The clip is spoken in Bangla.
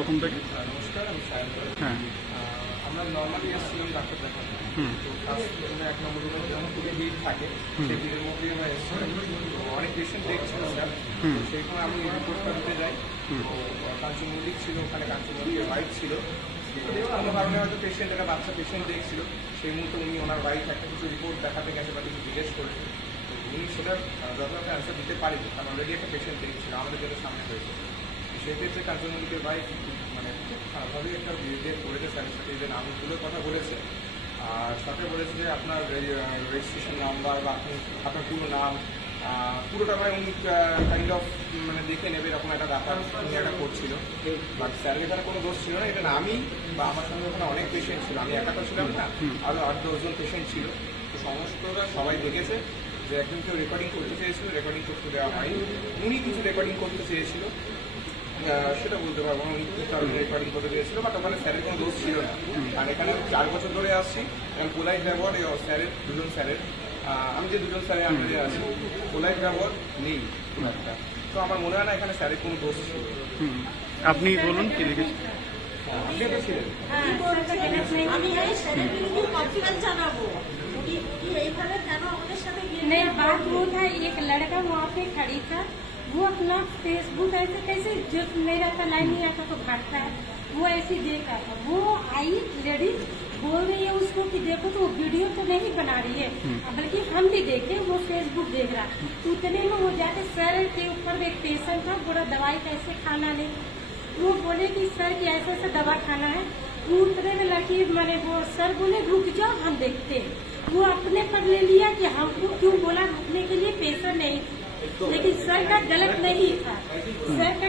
প্রথম থেকে? নমস্কার আমি সায়ন হ্যাঁ। আমরা নর্মালি এসেছিলাম ডাক্তার দেখাতে তো ফার্স্ট এক নম্বর রুমে যখন খুবই ভিড় থাকে সেই ভিড়ের মধ্যে আমরা এসেছিলাম অনেক পেশেন্ট দেখছিল স্যার সেই সময় আমি রিপোর্টটা দিতে যাই। তো কাঞ্চন ছিল ওখানে কাঞ্চন ওয়াইফ ছিল। কোনো কারণে হয়তো পেশেন্ট একটা বাচ্চা পেশেন্ট দেখছিল। সেই মুহূর্তে উনি ওনার ওয়াইফ একটা কিছু রিপোর্ট দেখাতে গেছে বা কিছু জিজ্ঞেস করেছে। তো উনি সেটার যথাযথ অ্যান্সার দিতে পারেনি কারণ অলরেডি একটা পেশেন্ট দেখছিল আমাদের জন্য সামনে হয়েছে। সেই ক্ষেত্রে কাঞ্চন মল্লিকের মানে খারাপভাবেই একটা বিহেভিয়ার করেছে স্যারের সাথে, যে নামগুলোর কথা বলেছে। আর সাথে বলেছে যে আপনার রেজিস্ট্রেশন নাম্বার বা আপনি, আপনার পুরো নাম পুরোটা মানে উনি কাইন্ড অফ মানে দেখে নেবে এরকম একটা ব্যাপার উনি একটা করছিল। বাট স্যারের এখানে কোনো দোষ ছিল না, এটা আমি বা আমার সঙ্গে ওখানে অনেক পেশেন্ট ছিল। আমি একা তো ছিলাম না আরও আট দশজন পেশেন্ট ছিল। তো সমস্তটা সবাই দেখেছে যে একজন কেউ রেকর্ডিং করতে চেয়েছিল রেকর্ডিং করতে দেওয়া হয়নি। উনি কিছু রেকর্ডিং করতে চেয়েছিল। সেটা বলতে পারবো না উনি কি কারণে রেকর্ডিং করতে দিয়েছিল বাট ওখানে স্যারের কোনো দোষ ছিল না আর এখানে চার বছর ধরে আসছি এবং পোলাইট ব্যবহার এই স্যারের দুজন স্যারের আহ, আমি যে দুজন স্যারের আন্ডারে আছি পোলাইট ব্যবহার নেই খুব একটা তো আমার মনে হয় না এখানে স্যারের কোনো দোষ ছিল হুম আপনি বলুন কি লিখেছেন আপনি তো ছিলেন আমি এই সেলিব্রিটি কমপ্লেন জানাবো উনি উনি এইভাবে কেন আমাদের সাথে नहीं বিহেভ बात वो था एक लड़का वहाँ पे खड़ी था वो अपना फेसबुक ऐसे कैसे जो मेरा था लाइन नहीं आता तो भागता है वो ऐसे देख रहा था। वो आई लेडीज़ बोल रही है उसको कि देखो तो वो वीडियो तो नहीं बना रही है। बल्कि हम भी देखे वो फेसबुक देख रहा। उतने में वो जाके सर के ऊपर एक पेशेंट था बोला दवाई कैसे खाना नहीं वो बोले कि सर की ऐसे ऐसे दवा खाना है। उतने में लड़की मैंने वो सर बोले रुक जाओ हम देखते हैं। वो अपने पर ले लिया कि हमको क्यों बोला रुकने के लिए पैसा नहीं। लेकिन सर का गलत नहीं था। सर का